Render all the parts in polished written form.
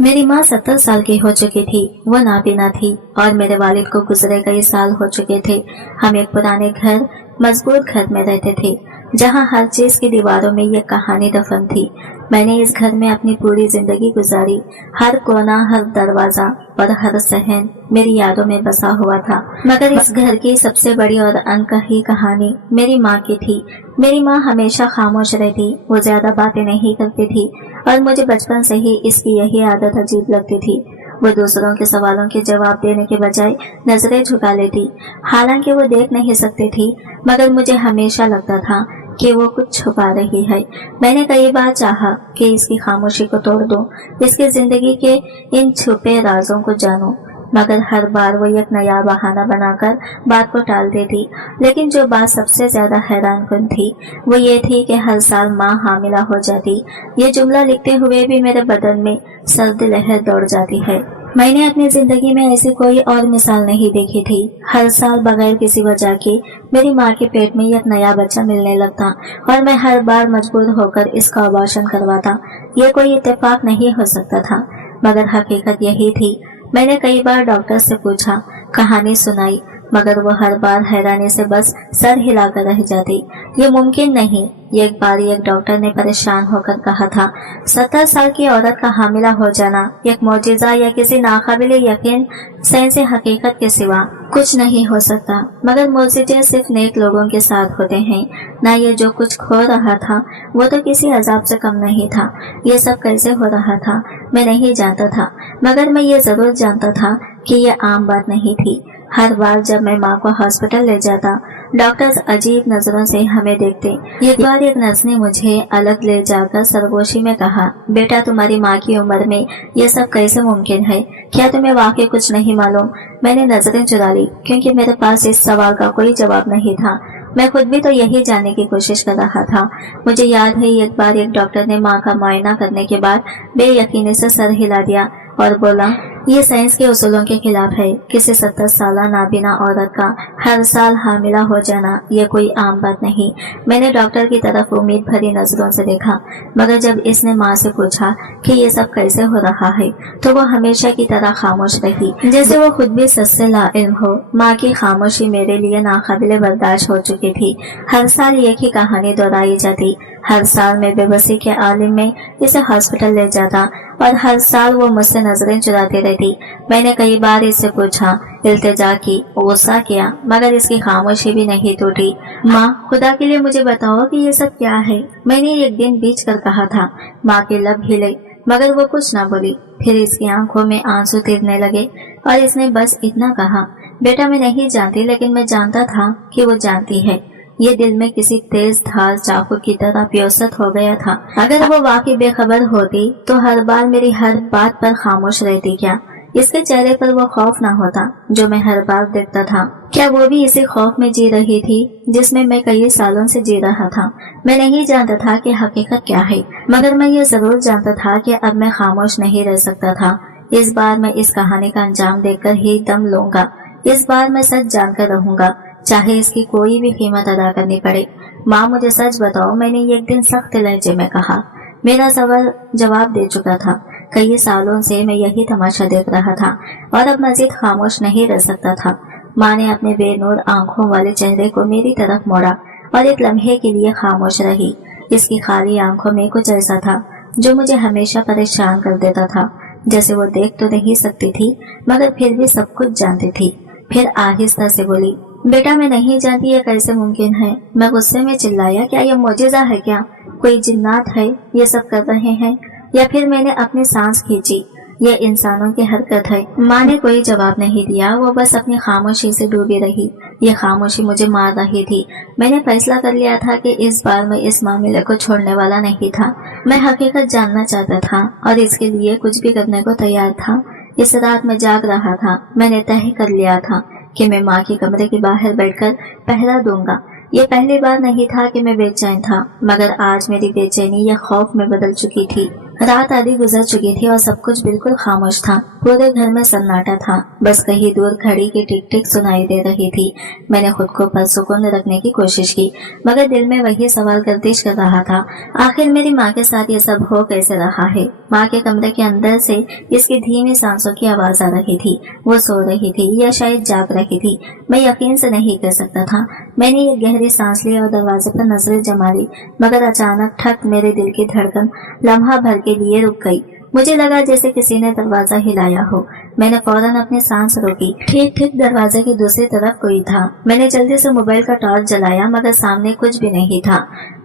मेरी माँ 70 साल की हो चुकी थी। वो नाबीना थी और मेरे वालिद को गुजरे कई साल हो चुके थे। हम एक पुराने घर, मजबूत घर में रहते थे जहाँ हर चीज की दीवारों में ये कहानी दफन थी। मैंने इस घर में अपनी पूरी जिंदगी गुजारी। हर कोना, हर दरवाजा और हर सहन मेरी यादों में बसा हुआ था। मगर इस घर की सबसे बड़ी और अनकही कहानी मेरी माँ की थी। मेरी माँ हमेशा खामोश रहती, वो ज्यादा बातें नहीं करती थी और मुझे बचपन से ही इसकी यही आदत अजीब लगती थी। वो दूसरों के सवालों के जवाब देने के बजाय नजरें झुका लेती। हालांकि वो देख नहीं सकती थी, मगर मुझे हमेशा लगता था कि वो कुछ छुपा रही है। मैंने कई बार चाहा कि इसकी खामोशी को तोड़ दूं, इसकी जिंदगी के इन छुपे राजों को जानूं, मगर हर बार वो एक नया बहाना बनाकर बात को टाल देती। लेकिन जो बात सबसे ज्यादा हैरान कुन थी वो ये थी कि हर साल माँ हामिला हो जाती। ये जुमला लिखते हुए भी मेरे बदन में सर्द लहर दौड़ जाती है। मैंने अपनी जिंदगी में ऐसी कोई और मिसाल नहीं देखी थी। हर साल बगैर किसी वजह के मेरी माँ के पेट में एक नया बच्चा मिलने लगता और मैं हर बार मजबूर होकर इसका अबॉर्शन करवाता। ये कोई इत्तेफाक नहीं हो सकता था, मगर हकीकत यही थी। मैंने कई बार डॉक्टर से पूछा, कहानी सुनाई, मगर वो हर बार हैरानी से बस सर हिलाकर रह जाती। ये मुमकिन नहीं। एक बार एक डॉक्टर ने परेशान होकर कहा था, 70 साल की औरत का हामिला हो जाना एक मौजिजा या किसी नाकाबिले यकीन साइंसी हकीकत के सिवा कुछ नहीं हो सकता। मगर मौजिजे सिर्फ नेक लोगों के साथ होते हैं। ना ये जो कुछ हो रहा था वो तो किसी अजाब से कम नहीं था। ये सब कैसे हो रहा था मैं नहीं जानता था, मगर मैं ये जरूर जानता था कि ये आम बात नहीं थी। हर बार जब मैं माँ को हॉस्पिटल ले जाता, डॉक्टर्स अजीब नजरों से हमें देखते। एक बार एक नर्स ने मुझे अलग ले जाकर सरगोशी में कहा, बेटा तुम्हारी माँ की उम्र में ये सब कैसे मुमकिन है? क्या तुम्हें वाकई कुछ नहीं मालूम? मैंने नजरें चुरा ली क्योंकि मेरे पास इस सवाल का कोई जवाब नहीं था। मैं खुद भी तो यही जानने की कोशिश कर रहा था। मुझे याद है एक बार एक डॉक्टर ने माँ का मुआयना करने के बाद बेयकीनी से सर हिला दिया और बोला, ये साइंस के उसूलों के खिलाफ है। किसी 70 साला नाबीना औरत का हर साल हामिला हो जाना ये कोई आम बात नहीं। मैंने डॉक्टर की तरफ उम्मीद भरी नजरों से देखा, मगर जब इसने माँ से पूछा कि ये सब कैसे हो रहा है तो वो हमेशा की तरह खामोश रही, जैसे वो खुद भी सच से लाइल्म हो। माँ की खामोशी मेरे लिए नाकाबिले बर्दाश्त हो चुकी थी। हर साल एक ही कहानी दोहराई जाती। हर साल मैं बेबसी के आलिम में इसे हॉस्पिटल ले जाता और हर साल वो मुझसे नजरें चुराती रहती। मैंने कई बार इससे पूछा, इल्तिजा की, गुस्सा किया, मगर इसकी खामोशी भी नहीं टूटी। माँ, खुदा के लिए मुझे बताओ कि ये सब क्या है? मैंने एक दिन बीच कर कहा था। माँ के लब हिले, मगर वो कुछ ना बोली। फिर इसकी आंखों में आंसू तिरने लगे और इसने बस इतना कहा, बेटा मैं नहीं जानती, लेकिन मैं जानता था कि वो जानती है। ये दिल में किसी तेज धार चाकू की तरह प्योसत हो गया था। अगर वो वाकई बेखबर होती तो हर बार मेरी हर बात पर खामोश रहती क्या? इसके चेहरे पर वो खौफ ना होता जो मैं हर बार देखता था? क्या वो भी इसी खौफ में जी रही थी जिसमें मैं कई सालों से जी रहा था? मैं नहीं जानता था कि हकीकत क्या है, मगर मैं ये जरूर जानता था कि अब मैं खामोश नहीं रह सकता था। इस बार मैं इस कहानी का अंजाम देखकर ही दम लूंगा। इस बार मैं सच जानकर रहूंगा, चाहे इसकी कोई भी कीमत अदा करनी पड़े। माँ, मुझे सच बताओ, मैंने एक दिन सख्त लहजे में कहा। मेरा सवाल जवाब दे चुका था। कई सालों से मैं यही तमाशा देख रहा था और अब मजीद खामोश नहीं रह सकता था। माँ ने अपने बेनूर आंखों वाले चेहरे को मेरी तरफ मोड़ा और एक लम्हे के लिए खामोश रही। इसकी खाली आंखों में कुछ ऐसा था जो मुझे हमेशा परेशान कर देता था, जैसे वो देख तो नहीं सकती थी मगर फिर भी सब कुछ जानती थी। फिर आहिस्ता से बोली, बेटा मैं नहीं जानती ये कैसे मुमकिन है। मैं गुस्से में चिल्लाया, क्या ये मौजिजा है? क्या कोई जिन्नात है ये सब कर रहे हैं? या फिर मैंने अपनी सांस खींची, ये इंसानों की हरकत है? माँ ने कोई जवाब नहीं दिया, वो बस अपनी खामोशी से डूबी रही। ये खामोशी मुझे मार रही थी। मैंने फैसला कर लिया था कि इस बार मैं इस मामले को छोड़ने वाला नहीं था। मैं हकीकत जानना चाहता था और इसके लिए कुछ भी करने को तैयार था। इस रात मैं जाग रहा था। मैंने तय कर लिया था कि मैं माँ के कमरे के बाहर बैठकर पहरा दूंगा। ये पहली बार नहीं था कि मैं बेचैन था, मगर आज मेरी बेचैनी यह खौफ में बदल चुकी थी। रात आधी गुजर चुकी थी और सब कुछ बिल्कुल खामोश था। पूरे घर में सन्नाटा था। बस कहीं दूर घड़ी की टिक टिक सुनाई दे रही थी। मैंने खुद को पुरसुकून रखने की कोशिश की, मगर दिल में वही सवाल गर्दिश कर रहा था, आखिर मेरी माँ के साथ ये सब हो कैसे रहा है। माँ के कमरे के अंदर से इसकी धीमी सांसों की आवाज आ रही थी। वो सो रही थी या शायद जाग रही थी, मैं यकीन से नहीं कर सकता था। मैंने एक गहरी सांस ली और दरवाजे पर नजरें जमा ली, मगर अचानक ठक मेरे दिल की धड़कन लम्हा भर के लिए रुक गई। मुझे लगा जैसे किसी ने दरवाजा हिलाया हो। मैंने फौरन अपनी सांस रोकी। ठीक ठीक दरवाजे की दूसरी तरफ कोई था। मैंने जल्दी से मोबाइल का टॉर्च जलाया, मगर सामने कुछ भी नहीं था।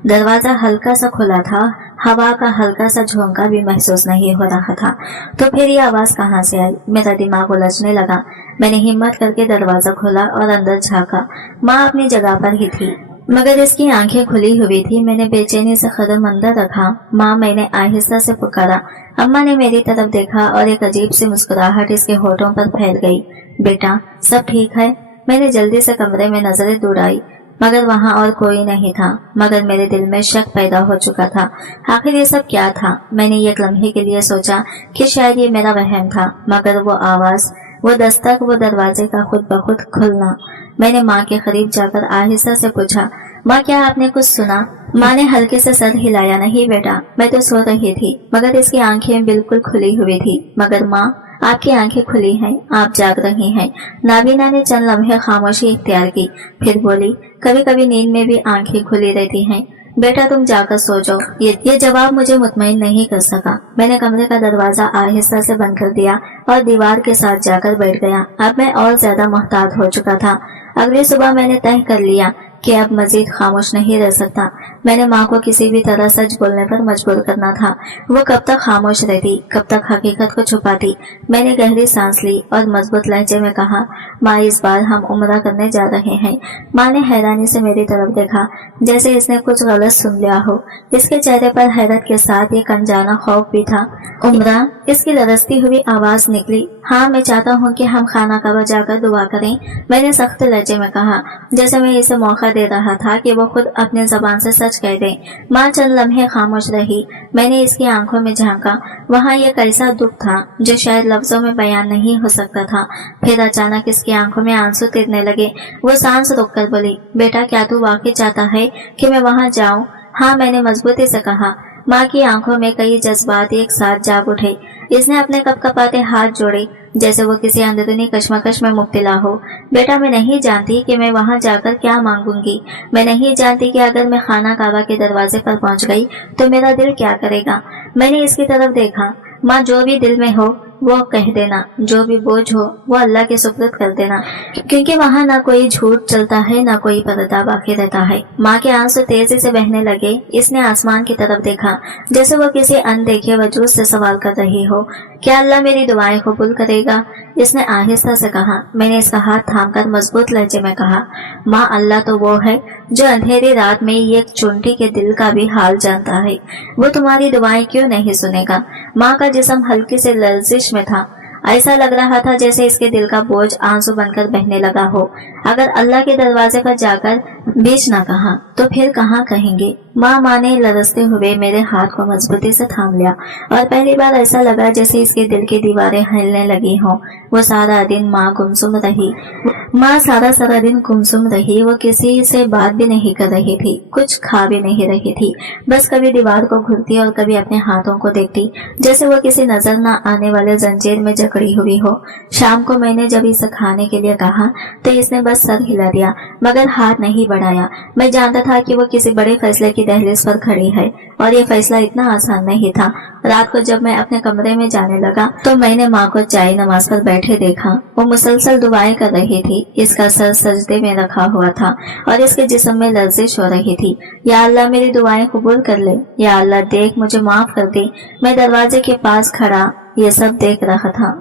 दरवाजा हल्का सा खुला था, हवा का हल्का सा झोंका भी महसूस नहीं हो रहा था। तो फिर ये आवाज कहाँ से आई? मेरा दिमाग उलझने लगा। मैंने हिम्मत करके दरवाजा खोला और अंदर झांका। माँ अपनी जगह पर ही थी, मगर इसकी आंखें खुली हुई थी। मैंने बेचैनी से कदम अंदर रखा। माँ, मैंने आहिस्ता से पुकारा। अम्मा ने मेरी तरफ देखा और एक अजीब सी मुस्कुराहट इसके होठों पर फैल गई। बेटा, सब ठीक है? मैंने जल्दी से कमरे में नजरें दौड़ाई, मगर वहाँ और कोई नहीं था। मगर मेरे दिल में शक पैदा हो चुका था। आखिर ये सब क्या था? मैंने एक लम्हे के लिए सोचा कि शायद ये मेरा वहम था, मगर वो आवाज, वो दस्तक, वो दरवाजे का खुद ब खुद खुलना। मैंने माँ के करीब जाकर आहिस्ता से पूछा, माँ, क्या आपने कुछ सुना? माँ ने हल्के से सर हिलाया। नहीं बेटा, मैं तो सो रही थी। मगर इसकी आंखें बिल्कुल खुली हुई थी। मगर माँ, आपकी आंखें खुली हैं, आप जाग रही हैं। नाबीना ने चंद लम्हे खामोशी इख्तियार की, फिर बोली, कभी कभी नींद में भी आंखें खुली रहती हैं। बेटा, तुम जाकर सो जाओ। ये जवाब मुझे मुतमईन नहीं कर सका। मैंने कमरे का दरवाजा आहिस्ता से बंद कर दिया और दीवार के साथ जाकर बैठ गया। अब मैं और ज्यादा मोहतात हो चुका था। अगली सुबह मैंने तय कर लिया कि अब मजीद खामोश नहीं रह सकता। मैंने माँ को किसी भी तरह सच बोलने पर मजबूर करना था। वो कब तक खामोश रहती, कब तक हकीकत को छुपाती। मैंने गहरी सांस ली और मजबूत लहजे में कहा, माँ, इस बार हम उम्रा करने जा रहे हैं। माँ ने हैरानी से मेरी तरफ देखा, जैसे इसने कुछ गलत सुन लिया हो। इसके चेहरे पर हैरत के साथ एक अनजाना खौफ भी था। उम्रा? इसकी लरजती हुई आवाज निकली। हाँ, मैं चाहता हूँ कि हम खाना काबा जाकर दुआ करें। मैंने सख्त लहजे में कहा, जैसे मैं इसे मौका दे रहा था कि वो खुद अपने जबान से सच कह दे। माँ चंद लम्हे खामोश रही। मैंने इसकी आंखों में झांका। वहाँ एक ऐसा दुख था जो शायद लफ्जों में बयान नहीं हो सकता था। फिर अचानक इसकी आंखों में आंसू गिरने लगे। वो सांस रोककर बोली, बेटा, क्या तू वाकई चाहता है कि मैं वहाँ जाऊँ? हाँ, मैंने मजबूती से कहा। माँ की आंखों में कई जज्बात एक साथ जाग उठे। इसने अपने कपकपाते हाथ जोड़े, जैसे वो किसी अंदरूनी कश्मकश में मुब्तला हो। बेटा, मैं नहीं जानती कि मैं वहाँ जाकर क्या मांगूंगी। मैं नहीं जानती कि अगर मैं खाना काबा के दरवाजे पर पहुँच गई तो मेरा दिल क्या करेगा। मैंने इसकी तरफ देखा। माँ, जो भी दिल में हो वो कह देना, जो भी बोझ हो वो अल्लाह के सुपुर्द कर देना, क्योंकि वहाँ ना कोई झूठ चलता है, ना कोई पर्दा बाकी रहता है। माँ के आंसू तेजी से बहने लगे। इसने आसमान की तरफ देखा, जैसे वो किसी अनदेखे वजूद से सवाल कर रही हो। क्या अल्लाह मेरी दुआएं कबूल करेगा? इसने आहिस्ता से कहा। मैंने इसका हाथ थामकर मजबूत लहजे में कहा, माँ, अल्लाह तो वो है जो अंधेरी रात में एक चुनटी के दिल का भी हाल जानता है। वो तुम्हारी दुआएं क्यों नहीं सुनेगा? माँ का जिस्म हल्की से लर्जिश में था। ऐसा लग रहा था जैसे इसके दिल का बोझ आंसू बनकर बहने लगा हो। अगर अल्लाह के दरवाजे पर जाकर बीच ना कहा तो फिर कहाँ कहेंगे? माँ ने लरसते हुए मेरे हाथ को मजबूती से थाम लिया और पहली बार ऐसा लगा जैसे इसके दिल की दीवारें हिलने लगी हों। वो सारा दिन माँ सारा दिन गुमसुम रही। वो किसी से बात भी नहीं कर रही थी, कुछ खा भी नहीं रही थी। बस कभी दीवार को घूरती और कभी अपने हाथों को देखती, जैसे वो किसी नजर न आने वाले जंजीर में जकड़ी हुई हो। शाम को मैंने जब इसे खाने के लिए कहा तो इसने बस सर हिला दिया, मगर हाथ नहीं बढ़ाया। मैं जानता था कि वो किसी बड़े फैसले की दहलीज पर खड़ी है और ये फैसला इतना आसान नहीं था। रात को जब मैं अपने कमरे में जाने लगा तो मैंने माँ को चाय नमाज पर बैठे देखा। वो मुसलसल दुआएं कर रही थी। इसका सर सजदे में रखा हुआ था और इसके जिस्म में लर्जिश हो रही थी। या अल्लाह मेरी दुआएं कबूल कर ले, या अल्लाह देख मुझे माफ कर दे। मैं दरवाजे के पास खड़ा ये सब देख रहा था।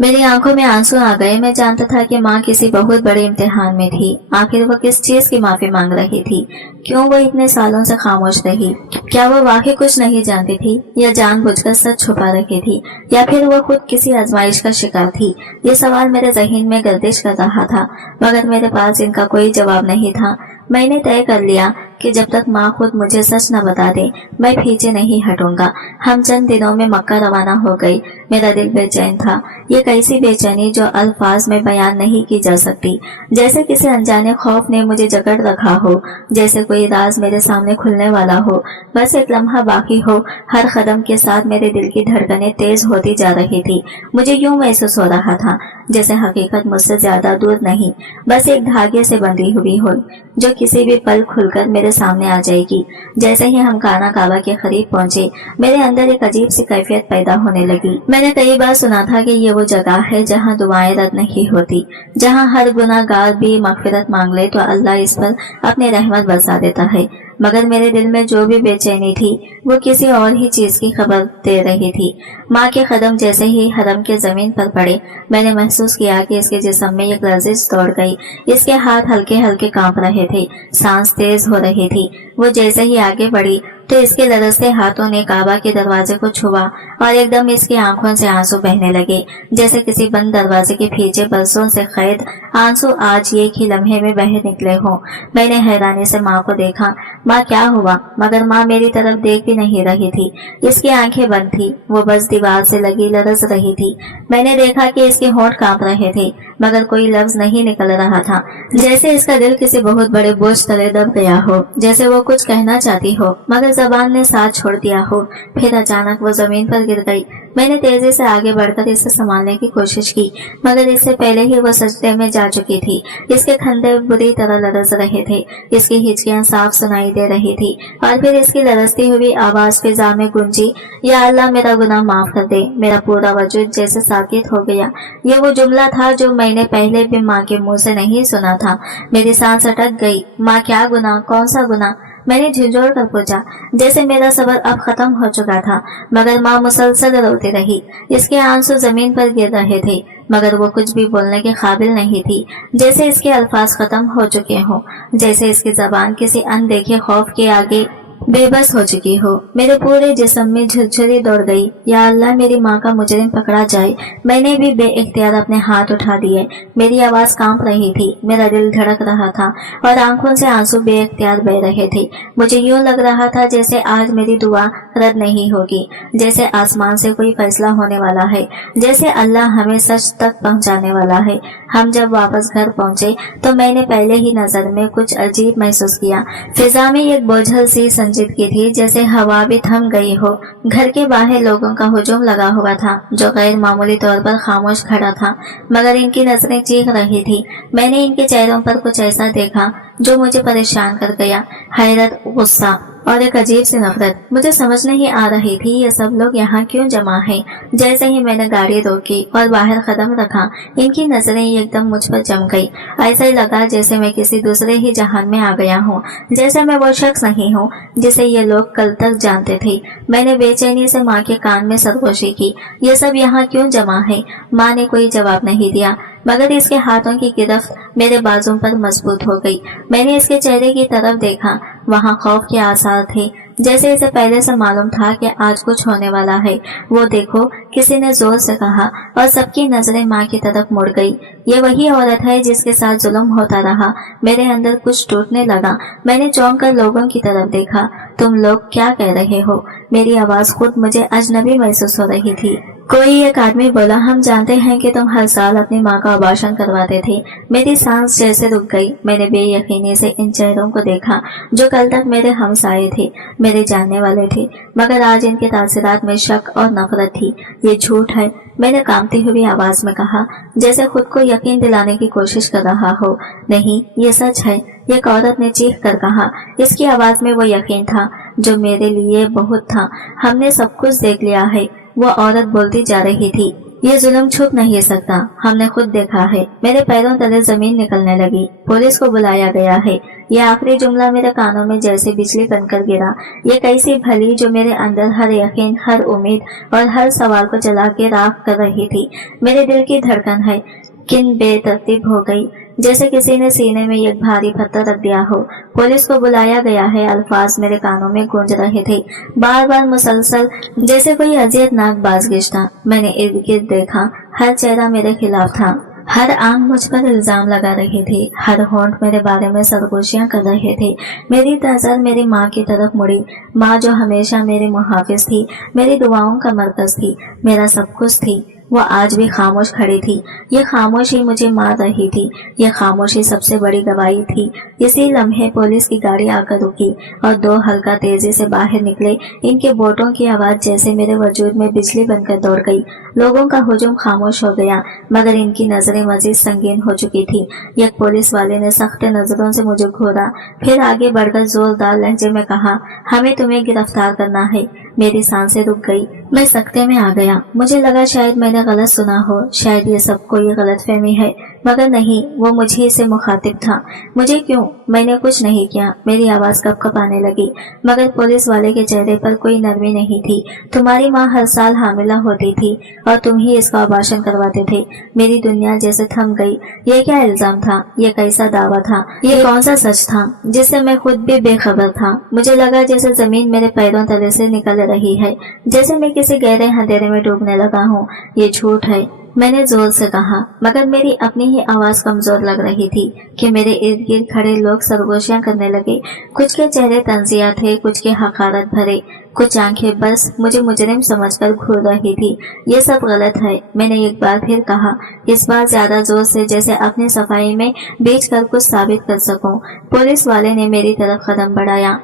मेरी आंखों में आंसू आ गए। मैं जानता था कि माँ किसी बहुत बड़े इम्तिहान में थी। आखिर वो किस चीज की माफी मांग रही थी? क्यों वो इतने सालों से खामोश रही? क्या वो वाकई कुछ नहीं जानती थी, या जानबूझकर सच छुपा रही थी, या फिर वो खुद किसी आजमाइश का शिकार थी? ये सवाल मेरे जहन में गर्दिश कर रहा था, मगर मेरे पास इनका कोई जवाब नहीं था। میں نے طے کر لیا کہ جب تک ماں خود مجھے سچ نہ بتا دے میں پیچھے نہیں ہٹوں گا۔ ہم چند دنوں میں مکہ روانہ ہو گئی۔ میرا دل بے چین تھا، یہ کیسی بے چینی جو الفاظ میں بیان نہیں کی جا سکتی، جیسے کسی انجانے خوف نے مجھے جکڑ رکھا ہو، جیسے کوئی راز میرے سامنے کھلنے والا ہو، بس ایک لمحہ باقی ہو۔ ہر قدم کے ساتھ میرے دل کی دھڑکنیں تیز ہوتی جا رہی تھی۔ مجھے یوں محسوس ہو رہا تھا جیسے حقیقت مجھ سے زیادہ دور نہیں، بس ایک دھاگے سے بندھی ہوئی ہو جو کسی بھی پل کھل کر میرے سامنے آ جائے گی۔ جیسے ہی ہم خانہ کعبہ کے قریب پہنچے میرے اندر ایک عجیب سی کیفیت پیدا ہونے لگی۔ میں نے کئی بار سنا تھا کہ یہ وہ جگہ ہے جہاں دعائیں رد نہیں ہوتی، جہاں ہر گناہ گار بھی مغفرت مانگ لے تو اللہ اس پر اپنی رحمت برسا دیتا ہے، مگر میرے دل میں جو بھی بے چینی تھی وہ کسی اور ہی چیز کی خبر دے رہی تھی۔ ماں کے قدم جیسے ہی حرم کے زمین پر پڑے میں نے محسوس کیا کہ اس کے جسم میں ایک لرزش دوڑ گئی، اس کے ہاتھ ہلکے ہلکے کانپ رہے تھے، سانس تیز ہو رہی تھی۔ وہ جیسے ہی آگے بڑھی تو اس کے لرزتے ہاتھوں نے کعبہ کے دروازے کو چھوا اور ایک دم اس کی آنکھوں سے آنسو بہنے لگے، جیسے کسی بند دروازے کے پیچھے برسوں سے قید آنسو آج ایک ہی لمحے میں بہہ نکلے ہوں۔ میں نے حیرانی سے ماں کو دیکھا، ماں کیا ہوا؟ مگر ماں میری طرف دیکھ بھی نہیں رہی تھی، اس کی آنکھیں بند تھی، وہ بس دیوار سے لگی لرز رہی تھی۔ میں نے دیکھا کہ اس کے ہونٹ کانپ رہے تھے مگر کوئی لفظ نہیں نکل رہا تھا، جیسے اس کا دل کسی بہت بڑے بوجھ تلے دب گیا ہو، جیسے وہ کچھ کہنا چاہتی ہو مگر زبان نے ساتھ چھوڑ دیا ہو۔ پھر اچانک وہ زمین پر گر گئی۔ میں نے تیزی سے آگے بڑھ کر اسے سنبھالنے کی کوشش کی مگر اس سے پہلے ہی وہ سجدے میں جا چکی تھی۔ اس کے کندھے بری طرح لرز رہے تھے، اس کی ہچکیاں صاف سنائی دے رہی تھی اور پھر اس کی لرزتی ہوئی آواز فضا میں گونجی، یا اللہ میرا گناہ معاف کر دے۔ میرا پورا وجود جیسے ساکت ہو گیا۔ یہ وہ جملہ تھا جو میں نے پہلے بھی ماں کے منہ سے نہیں سنا تھا۔ میری سانس اٹک گئی۔ ماں کیا گناہ؟ کون سا گناہ؟ میں نے جھنجھوڑ کر پوچھا، جیسے میرا صبر اب ختم ہو چکا تھا، مگر ماں مسلسل روتی رہی۔ اس کے آنسو زمین پر گر رہے تھے مگر وہ کچھ بھی بولنے کے قابل نہیں تھی، جیسے اس کے الفاظ ختم ہو چکے ہوں، جیسے اس کی زبان کسی اندیکھے خوف کے آگے بے بس ہو چکی ہو۔ میرے پورے جسم میں جھرجھری دوڑ گئی۔ یا اللہ میری ماں کا مجرم پکڑا جائے۔ میں نے بھی بے اختیار اپنے ہاتھ اٹھا دیے۔ میری آواز کانپ رہی تھی، میرا دل دھڑک رہا تھا اور آنکھوں سے آنسو بے اختیار بہہ رہے تھے۔ مجھے یوں لگ رہا تھا جیسے آج میری دعا رد نہیں ہوگی، جیسے آسمان سے کوئی فیصلہ ہونے والا ہے، جیسے اللہ ہمیں سچ تک پہنچانے والا ہے۔ ہم جب واپس گھر پہنچے تو میں نے پہلے ہی نظر میں کچھ عجیب محسوس کیا۔ فضا میں ایک بوجھل سی سنجیدگی تھی، جیسے ہوا بھی تھم گئی ہو۔ گھر کے باہر لوگوں کا ہجوم لگا ہوا تھا جو غیر معمولی طور پر خاموش کھڑا تھا مگر ان کی نظریں چیخ رہی تھی۔ میں نے ان کے چہروں پر کچھ ایسا دیکھا جو مجھے پریشان کر گیا، حیرت، غصہ اور ایک عجیب سی نفرت۔ مجھے سمجھ نہیں آ رہی تھی یہ سب لوگ یہاں کیوں جمع ہیں۔ جیسے ہی میں نے گاڑی روکی اور باہر قدم رکھا ان کی نظریں ایک دم مجھ پر جم گئی۔ ایسا ہی لگا جیسے میں کسی دوسرے ہی جہان میں آ گیا ہوں، جیسے میں وہ شخص نہیں ہوں جسے یہ لوگ کل تک جانتے تھے۔ میں نے بے چینی سے ماں کے کان میں سرگوشی کی، یہ سب یہاں کیوں جمع ہے؟ ماں نے کوئی جواب نہیں دیا مگر اس کے ہاتھوں کی گرفت میرے بازوں پر مضبوط ہو گئی۔ میں نے اس کے چہرے کی طرف دیکھا، وہاں خوف کے آثار تھے، جیسے اسے پہلے سے معلوم تھا کہ آج کچھ ہونے والا ہے۔ وہ دیکھو، کسی نے زور سے کہا اور سب کی نظریں ماں کی طرف مڑ گئی۔ یہ وہی عورت ہے جس کے ساتھ ظلم ہوتا رہا۔ میرے اندر کچھ ٹوٹنے لگا۔ میں نے چونک کر لوگوں کی طرف دیکھا۔ تم لوگ کیا کہہ رہے ہو؟ میری آواز خود مجھے اجنبی محسوس ہو رہی تھی۔ کوئی ایک آدمی بولا، ہم جانتے ہیں کہ تم ہر سال اپنی ماں کا آباشن کرواتے تھے۔ میری سانس جیسے رک گئی۔ میں نے بے یقینی سے ان چہروں کو دیکھا جو کل تک میرے ہمسائے تھے، میرے جاننے والے تھے، مگر آج ان کے تاثرات میں شک اور نفرت تھی۔ یہ جھوٹ ہے، میں نے کانپتی ہوئی آواز میں کہا، جیسے خود کو یقین دلانے کی کوشش کر رہا ہو۔ نہیں، یہ سچ ہے، ایک عورت نے چیخ کر کہا۔ اس کی آواز میں وہ یقین تھا جو میرے لیے بہت تھا۔ ہم نے سب کچھ دیکھ لیا ہے، وہ عورت بولتی جا رہی تھی۔ یہ ظلم چھپ نہیں سکتا، ہم نے خود دیکھا ہے۔ میرے پیروں تلے زمین نکلنے لگی۔ پولیس کو بلایا گیا ہے۔ یہ آخری جملہ میرے کانوں میں جیسے بجلی بن کر گرا۔ یہ کیسی بھلی جو میرے اندر ہر یقین، ہر امید اور ہر سوال کو جلا کے راکھ کر رہی تھی۔ میرے دل کی دھڑکن ہے کن بے ترتیب ہو گئی، جیسے کسی نے سینے میں ایک بھاری پتھر رکھ دیا ہو۔ پولیس کو بلایا گیا ہے، الفاظ میرے کانوں میں گونج رہے تھے، بار بار مسلسل، جیسے کوئی اذیت ناک بازگشتہ۔ میں نے ارد گرد دیکھا، ہر چہرہ میرے خلاف تھا، हर आंख मुझ पर इल्जाम लगा रही थी, हर होंठ मेरे बारे में सरगोशियां कर रहे थे। मेरी नजर मेरी माँ की तरफ मुड़ी, माँ जो हमेशा मेरी मुहाफिज थी, मेरी दुआओं का मरकज थी, मेरा सब कुछ थी। वो आज भी खामोश खड़ी थी। ये खामोशी मुझे मार रही थी। ये खामोशी सबसे बड़ी गवाही थी। इसी लम्हे पुलिस की गाड़ी आकर रुकी और दो हल्का तेजी से बाहर निकले। इनके बोटों की आवाज जैसे मेरे वजूद में बिजली बनकर दौड़ गई। लोगों का हुजूम खामोश हो गया, मगर इनकी नजरें मजीद संगीन हो चुकी थी। एक पुलिस वाले ने सख्त नजरों से मुझे घूरा, फिर आगे बढ़कर जोरदार लहजे में कहा, हमें तुम्हें गिरफ्तार करना है। मेरी सांसें रुक गई, मैं सकते में आ गया। मुझे लगा शायद मैंने गलत सुना हो, शायद ये सब कोई गलतफहमी है, मगर नहीं, वो मुझे से मुखातिब था। मुझे क्यों? मैंने कुछ नहीं किया। मेरी आवाज कप आने लगी, मगर पुलिस वाले के चेहरे पर कोई नरमी नहीं थी। तुम्हारी माँ हर साल हामिला होती थी और तुम ही इसका अबाशन करवाते थे। मेरी दुनिया जैसे थम गई। ये क्या इल्जाम था? ये कैसा दावा था? ये कौन सा सच था जिससे मैं खुद भी बेखबर था? मुझे लगा जैसे जमीन मेरे पैरों तले से निकल रही है, जैसे मैं किसी गहरे अंधेरे में डूबने लगा हूँ। ये झूठ है, मैंने जोर से कहा, मगर मेरी अपनी ही आवाज कमजोर लग रही थी कि मेरे इर्द गिर्द खड़े लोग सरगोशियां करने लगे। कुछ के चेहरे तंजिया थे, कुछ के हकारत भरे, कुछ आंखें बस मुझे मुजरिम समझकर घूर रही थी। ये सब गलत है, मैंने एक बार फिर कहा, इस बार ज्यादा जोर से, जैसे अपनी सफाई में बीच कर कुछ साबित कर सकूं। पुलिस वाले ने मेरी तरफ कदम बढ़ाया।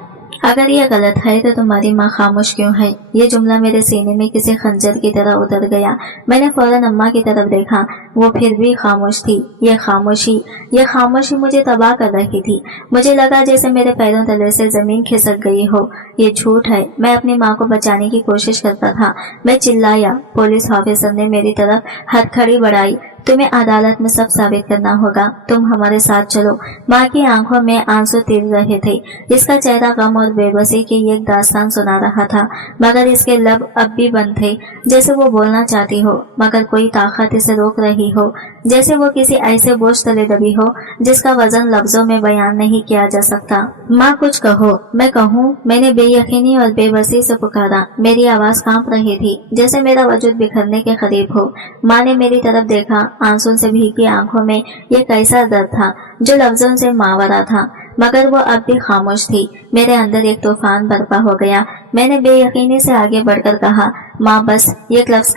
अगर ये गलत है तो तुम्हारी माँ खामोश क्यों है? ये जुमला मेरे सीने में किसी खंजर की तरह उतर गया। मैंने फौरन अम्मा की तरफ देखा, वो फिर भी खामोश थी। ये खामोशी मुझे तबाह कर रही थी। मुझे लगा जैसे मेरे पैरों तले से जमीन खिसक गई हो। ये झूठ है। मैं अपनी माँ को बचाने की कोशिश करता था। मैं चिल्लाया। पुलिस ऑफिसर ने मेरी तरफ हथकड़ी बढ़ाई। तुम्हें अदालत में सब साबित करना होगा, तुम हमारे साथ चलो। माँ की आंखों में आंसू तिर रहे थे। इसका चेहरा गम और बेबसी की एक दास्तान सुना रहा था, मगर इसके लब अब भी बंद थे, जैसे वो बोलना चाहती हो मगर कोई ताकत इसे रोक रही हो, जैसे वो किसी ऐसे बोझ तले दबी हो जिसका वजन लफ्जों में बयान नहीं किया जा सकता। माँ कुछ कहो। मैं कहूँ? मैंने बेयकीनी और बेबसी से पुकारा। मेरी आवाज कांप रही थी, जैसे मेरा वजूद बिखरने के करीब हो। माँ ने मेरी तरफ देखा। आंसू से भीगी आंखों में ये कैसा दर्द था जो लफ्जों से मावरा था, मगर वो अब भी खामोश थी। मेरे अंदर एक तूफान बर्पा हो गया। मैंने बेयकीनी से आगे बढ़कर कहा, माँ बस एक लफ्ज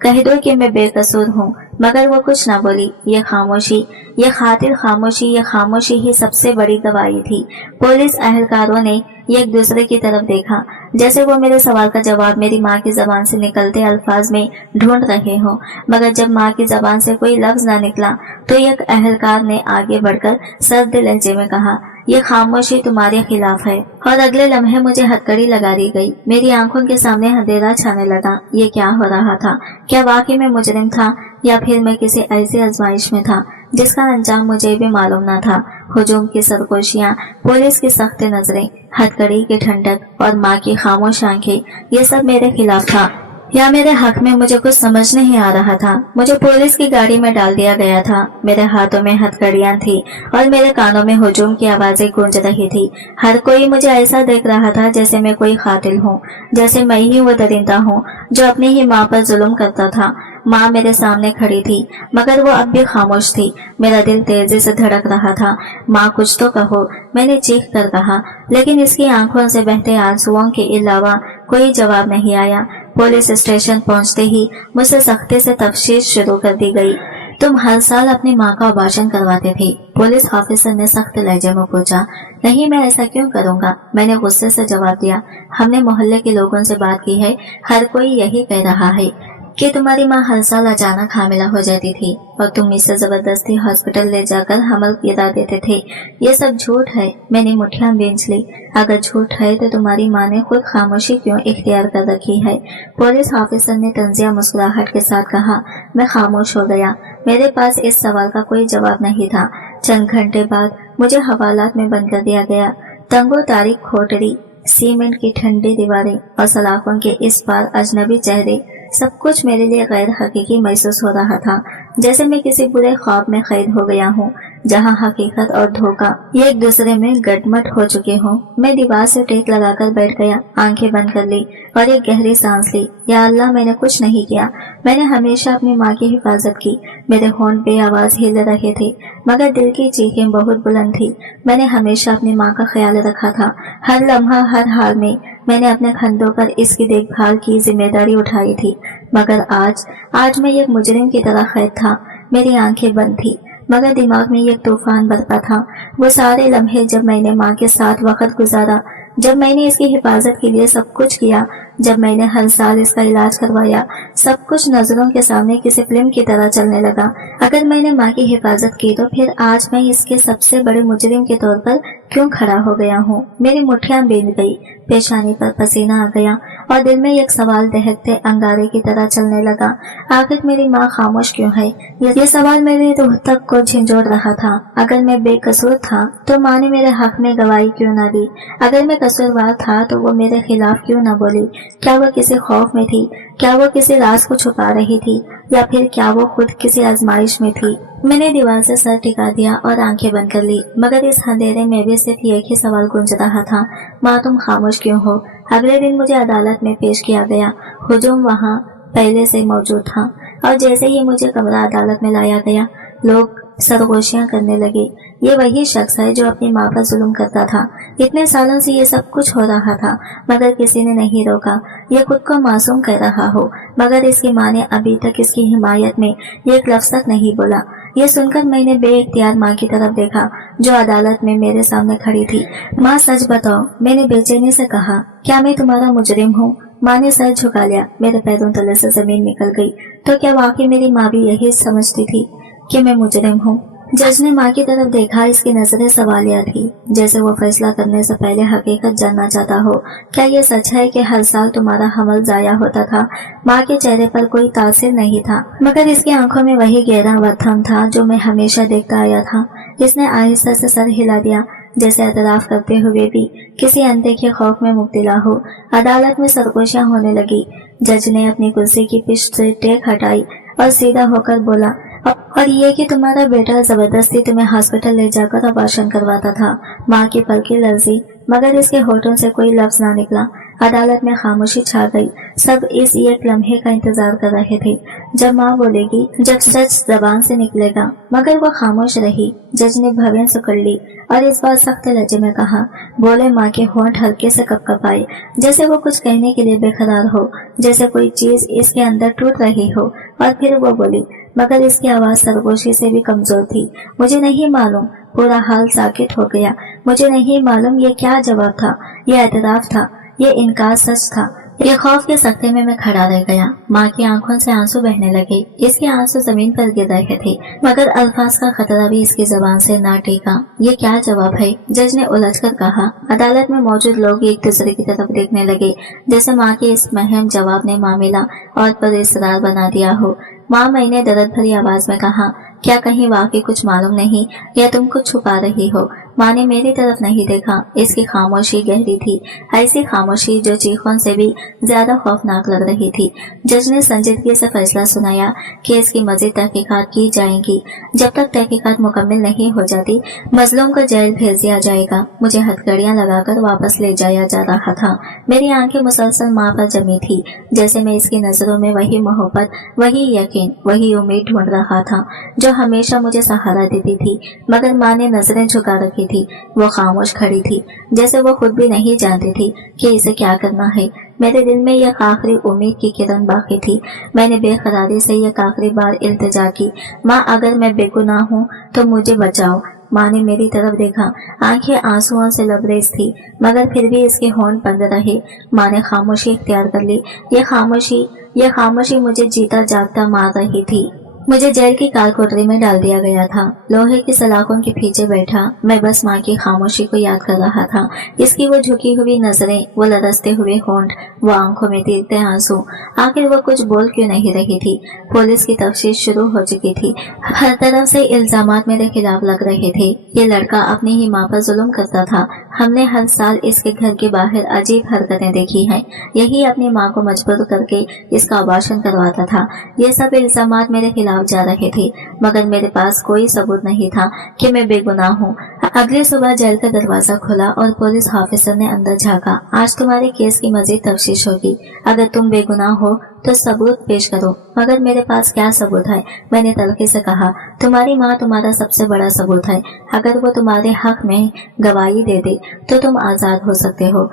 कह दो कि मैं बेकसूर हूँ। मगर वो कुछ न बोली। ये खामोशी, ये खातिर खामोशी, ये खामोशी ही सबसे बड़ी गवाही थी। पुलिस अहलकारों ने एक दूसरे की तरफ देखा, जैसे वो मेरे सवाल का जवाब मेरी माँ की जबान से निकलते अल्फाज में ढूंढ रहे हों। मगर जब माँ की जबान से कोई लफ्ज न निकला तो एक अहलकार ने आगे बढ़कर सर्द लहजे में कहा, ये खामोशी तुम्हारे खिलाफ है। और अगले लम्हे मुझे हथकड़ी लगा दी गई। मेरी आंखों के सामने अंधेरा छाने लगा। ये क्या हो रहा था? क्या वाकई में मुजरिम था या फिर मैं किसी ऐसी आजमाइश में था जिसका अंजाम मुझे भी मालूम न था? हुजूम की सरगोशियां, पुलिस की सख्त नजरें, हथकड़ी की ठंडक और माँ की खामोश आंखें, ये सब मेरे खिलाफ था या मेरे हक में? मुझे कुछ समझ नहीं आ रहा था। मुझे पुलिस की गाड़ी में डाल दिया गया था। मेरे हाथों में हथकड़ियां थी और मेरे कानों में हुजूम की आवाजें गूंज रही थी। हर कोई मुझे ऐसा देख रहा था जैसे मैं कोई कातिल हूँ, जैसे मैं ही वो दरिंदा हूँ जो अपनी ही माँ पर जुल्म करता था। माँ मेरे सामने खड़ी थी, मगर वो अब भी खामोश थी। मेरा दिल तेजी से धड़क रहा था। माँ कुछ तो कहो, मैंने चीख कर कहा, लेकिन इसकी आंखों से बहते आंसुओं के अलावा कोई जवाब नहीं आया। पुलिस स्टेशन पहुंचते ही मुझसे सख्ती से तफ्तीश शुरू कर दी गई। तुम हर साल अपनी माँ का अबाशन करवाते थे? पुलिस ऑफिसर ने सख्त लहजे में पूछा। नहीं, मैं ऐसा क्यों करूँगा? मैंने गुस्से से जवाब दिया। हमने मोहल्ले के लोगों से बात की है, हर कोई यही कह रहा है कि तुम्हारी माँ हर साल अचानक हामिला हो जाती थी और तुम इसे जबरदस्ती हॉस्पिटल ले जाकर हमल गिरा देते थे। ये सब झूठ है। मैंने मुठ्ठियां बींच ली। अगर झूठ है तो तुम्हारी माँ ने खुद खामोशी क्यों इख्तियार कर रखी है? पुलिस ऑफिसर ने तंजिया मुस्कुराहट के साथ कहा। मैं खामोश हो गया। मेरे पास इस सवाल का कोई जवाब नहीं था। चंद घंटे बाद मुझे हवालात में बंद कर दिया गया। तंगो तारीख खोटड़ी, सीमेंट की ठंडी दीवारें और सलाखों के इस पार अजनबी चेहरे, सब कुछ मेरे लिए गैर हकीकी महसूस हो रहा था, जैसे मैं किसी बुरे ख्वाब में कैद हो गया हूँ। जहाँ हकीकत और धोखा ये एक दूसरे में गटमट हो चुके हों। मैं दीवार से टेक लगाकर बैठ गया, आंखें बंद कर ली और एक गहरी सांस ली। या अल्लाह, मैंने कुछ नहीं किया। मैंने हमेशा अपनी माँ की हिफाजत की। मेरे होंठ बेआवाज हिल रहे थे, मगर दिल की चीखें बहुत बुलंद थी। मैंने हमेशा अपनी माँ का ख्याल रखा था। हर लम्हा, हर हाल में मैंने अपने कंधों पर इसकी देखभाल की जिम्मेदारी उठाई थी। मगर आज मैं एक मुजरिम की तरह कैद था। मेरी आंखें बंद थी, मगर दिमाग में एक तूफान बरपा था। वो सारे लम्हे जब मैंने माँ के साथ वक्त गुजारा, जब मैंने इसकी हिफाजत के लिए सब कुछ किया, जब मैंने हर साल इसका इलाज करवाया, सब कुछ नजरों के सामने किसी फिल्म की तरह चलने लगा। अगर मैंने माँ की हिफाजत की तो फिर आज मैं इसके सबसे बड़े मुजरिम के तौर पर क्यों खड़ा हो गया हूँ? मेरी मुठ्ठियां भीग गई, पेशानी पर पसीना आ गया और दिल में एक सवाल दहकते अंगारे की तरह चलने लगा। आखिर मेरी माँ खामोश क्यों है? ये सवाल मेरी रूह तक को झिंझोड़ रहा था। अगर मैं बेकसूर था तो माँ ने मेरे हक में गवाही क्यों न दी? अगर मैं कसूरवार था तो वो मेरे खिलाफ क्यों न बोली? क्या वो किसी खौफ में थी? क्या वो किसी राज को छुपा रही थी? या फिर क्या वो खुद किसी आजमाइश में थी? मैंने दीवार से सर टिका दिया और आंखें बंद कर ली, मगर इस अंधेरे में भी सिर्फ एक ही सवाल गूंज रहा था, माँ तुम खामोश क्यों हो? अगले दिन मुझे अदालत में पेश किया गया। हुजूम वहाँ पहले से मौजूद था और जैसे ही मुझे कमरा अदालत में लाया गया, लोग सरगोशियां करने लगे। ये वही शख्स है जो अपनी माँ पर जुल्म करता था। इतने सालों से ये सब कुछ हो रहा था, मगर किसी ने नहीं रोका। ये खुद को मासूम कह रहा हो, मगर इसकी माँ ने अभी तक इसकी हिमायत में एक लफ्ज़ तक नहीं बोला। ये सुनकर मैंने बेइख्तियार माँ की तरफ देखा, जो अदालत में मेरे सामने खड़ी थी। माँ सच बताओ, मैंने बेचैनी से कहा, क्या मैं तुम्हारा मुजरिम हूँ? माँ ने सर झुका लिया। मेरे पैरों तले से जमीन निकल गई। तो क्या वाकई मेरी माँ भी यही समझती थी कि मैं मुजरिम हूँ? जज ने माँ की तरफ देखा। इसकी नजरें सवालिया थी, जैसे वो फैसला करने से पहले हकीकत जानना चाहता हो। क्या ये सच है कि हर साल तुम्हारा हमल जाया होता था? माँ के चेहरे पर कोई तासिर नहीं था, मगर इसकी आंखों में वही गहरा वतन था जो मैं हमेशा देखता आया था। इसने आहिस्ता से सर हिला दिया, जैसे एतराफ करते हुए भी किसी अनदेखे खौफ में मुब्तला हो। अदालत में सरगोशियां होने लगी। जज ने अपनी कुर्सी की पिष्ट से टेक हटाई और सीधा होकर बोला, और ये कि तुम्हारा बेटा जबरदस्ती तुम्हें हॉस्पिटल ले जाकर अबॉर्शन करवाता था। माँ की पलकें लर्जी, मगर इसके होठों से कोई लफ्ज ना निकला। अदालत में खामोशी छा गई। सब इस एक लम्हे का इंतजार कर रहे थे, जब माँ बोलेगी, जब सच जबान से निकलेगा। मगर वो खामोश रही। जज ने भवें सुकड़ ली और इस बार सख्त लहजे में कहा, बोले। माँ के होंठ हल्के से कपकपाए, जैसे वो कुछ कहने के लिए बेकरार हो, जैसे कोई चीज इसके अंदर टूट रही हो। और फिर वो बोली, मगर इसकी आवाज सरगोशी से भी कमजोर थी। मुझे नहीं मालूम। पूरा हाल साकित हो गया। मुझे नहीं मालूम ये क्या जवाब था, ये एतराफ था, ये इनकार सच था। ये खौफ के सख्ते में मैं खड़ा रह गया। माँ की आंखों से आंसू बहने लगे। इसके आंसू जमीन पर गिर रहे थे, मगर अल्फाज का खतरा भी इसकी जबान से ना टेका। ये क्या जवाब है? जज ने उलझकर कहा। अदालत में मौजूद लोग एक दूसरे की तरफ देखने लगे, जैसे माँ के इस महम जवाब ने मामला और पर इसरार बना दिया हो। माँ, मैंने दर्द भरी आवाज में कहा, क्या कहीं वाकई कुछ मालूम नहीं, या तुम कुछ छुपा रही हो? माँ ने मेरी तरफ नहीं देखा। इसकी खामोशी गहरी थी, ऐसी खामोशी जो चीखों से भी ज्यादा खौफनाक लग रही थी। जज ने संजीदगी से फैसला सुनाया कि इसकी मजीद तहकीकात की जाएगी। जब तक तहकीकात मुकम्मल नहीं हो जाती, मजलूम को जेल भेज दिया जाएगा। मुझे हथकड़ियां लगाकर वापस ले जाया जा रहा था। मेरी आंखें मुसलसल माँ पर जमी थी, जैसे मैं इसकी नजरों में वही मोहब्बत, वही यकीन, वही उम्मीद ढूंढ रहा था जो हमेशा मुझे सहारा देती थी। मगर माँ ने नजरें झुका रखी थी। वो खामोश खड़ी थी, जैसे वो खुद भी नहीं जानती थी कि इसे क्या करना है। मेरे दिल में यह आखिरी उम्मीद की किरण बाकी थी। मैंने बेकरारी से यह आखिरी बार इल्तिजा की, माँ, अगर मैं बेगुनाह हूँ तो मुझे बचाओ। माँ ने मेरी तरफ देखा। आंखें आंसुओं से लबरेज थी, मगर फिर भी इसके होंठ बंद रहे। माँ ने खामोशी इख्तियार कर ली। यह खामोशी मुझे जीता जागता मार रही थी। मुझे जेल की कालकोठरी में डाल दिया गया था। लोहे की सलाखों के पीछे बैठा मैं बस माँ की खामोशी को याद कर रहा था। इसकी वो झुकी हुई नजरें, वो लरसते हुए होंठ, वो आंखों में तीरते आंसू। आखिर वो कुछ बोल क्यों नहीं रही थी? पुलिस की तफ्तीश शुरू हो चुकी थी। हर तरफ से इल्जामात मेरे खिलाफ लग रहे थे। ये लड़का अपनी ही माँ पर जुल्म करता था। ہم نے ہر سال اس کے گھر کے باہر عجیب حرکتیں دیکھی ہیں۔ یہی اپنی ماں کو مجبور کر کے اس کا ابارشن کرواتا تھا۔ یہ سب الزامات میرے خلاف جا رہے تھے، مگر میرے پاس کوئی ثبوت نہیں تھا کہ میں بے گناہ ہوں۔ اگلی صبح جیل کا دروازہ کھلا اور پولیس آفیسر نے اندر جھانکا۔ آج تمہارے کیس کی مزید تفتیش ہوگی، اگر تم بے گناہ ہو تو ثبوت پیش کرو۔ مگر میرے پاس کیا ثبوت ہے؟ میں نے تلخی سے کہا۔ تمہاری ماں تمہارا سب سے بڑا ثبوت ہے۔ اگر وہ تمہارے حق میں گواہی دے دے تو تم آزاد ہو سکتے ہو۔